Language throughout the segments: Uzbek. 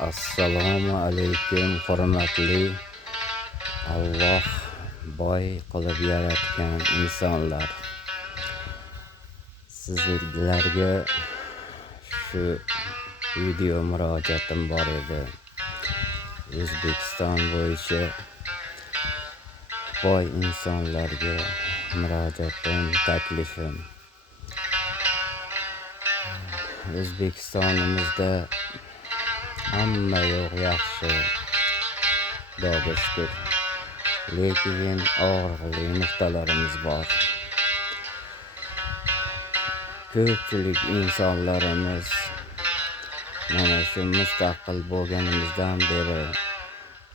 Assalomu alaykum hurmatli Alloh boy qilib yaratgan insonlar. Sizlarga shu video murojaatim bor edi. O'zbekiston bo'yicha boy insonlarga murojaatim, taklifim. O'zbekistonimizda hamma yo'q yaxshi, Xudoga shukr. Lekin og'riqli nuqtalarimiz bor. Ko'pchilik insonlarimiz mana shu mustaqil bo'lganimizdan beri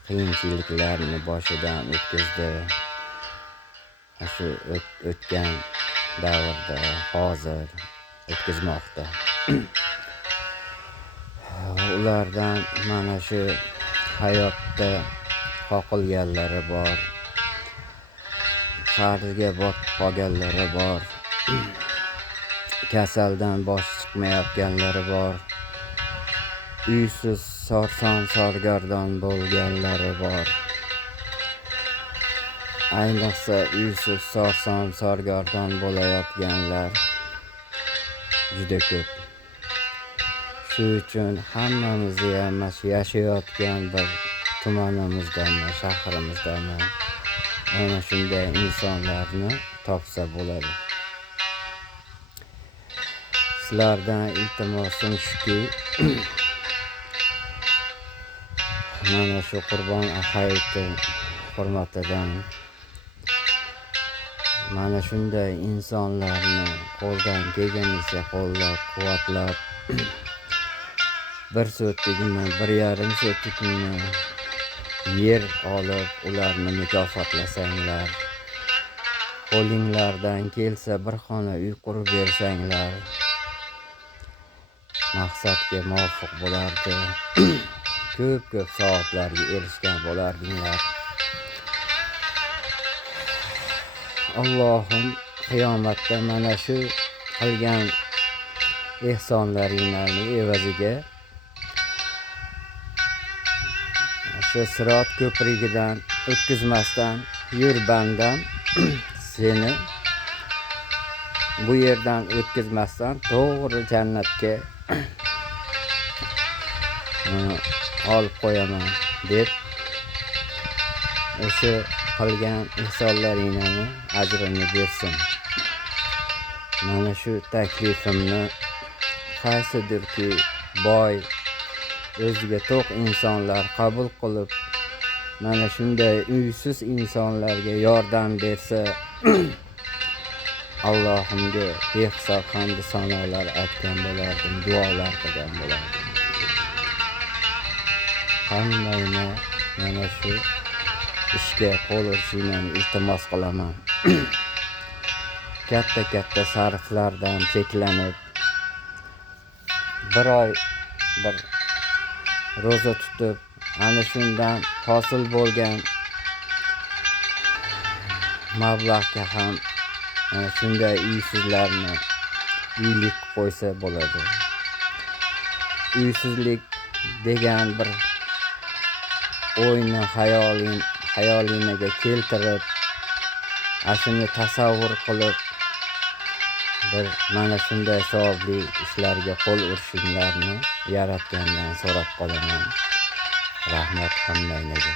qiyinchiliklarni boshidan o'tkazdi. Shu o'tgan davrda hozir o'tkazmoqda. Ulardan mana shu hayotda qoqilganlari bor, qarzga botib qolganlari bor, kasaldan boshi chiqmayotganlari bor, uysiz sarson sargardon bo'lganlari bor. Ayniqsa uysiz sarson sargardon bo'layotganlar juda ko'p. Shu uchun hammamizni ham yashayotgan bir tumanimizdami, shahrimizdami ana shunday insonlarni topsa bo'ladi. Sizlardan iltimosim shuki, mana shu Qurbon hayiti hurmatidan mana shunday insonlarni qo'ldan kelganicha qo'llab-quvvatlab, 1 so'tligini, 1,5 so'tligini yer olib ularni mukofotlasanglar, qo'linglardan kelsa bir xona uy qurib bersanglar, maqsadga muvofiq bo'lardi. Ko'p savoblarga erishgan bo'lardinglar. Allohim qiyomatda mana shu qilgan ehsonlaringlarning evaziga shu Sirot ko'prigidan o'tkazmasdan yur bandam, seni bu yerdan o'tkazmasdan to'g'ri jannatga olib qo'yaman deb o'sha qilgan ehsonlaringni ajrini bersin. Mana shu taklifimni qaysidirki boy, o'ziga to'q insonlar qabul qilib, mana shunday uysiz insonlarga yordam bersa, Allohimga behisob hamd sanolar aytgan bo'lardim, duolar qilgan bo'lardim. Hammangni mana shu ishga qo'l urishingni iltimos qilaman. Katta sarflardan cheklanib, bir oy bir ro'za tutib, ana shundan hosil bo'lgan mablag'ga ham ana shunday uysizlarni uylik qo'ysa bo'ladi. Uysizlik degan bir o'yni xayolingga keltirib, ashuni tasavvur qilib, bir mana shunday savobli ishlarga qo'l urishinglarni Yaratgandan so'rab qolaman. Rahmat hammanglarga.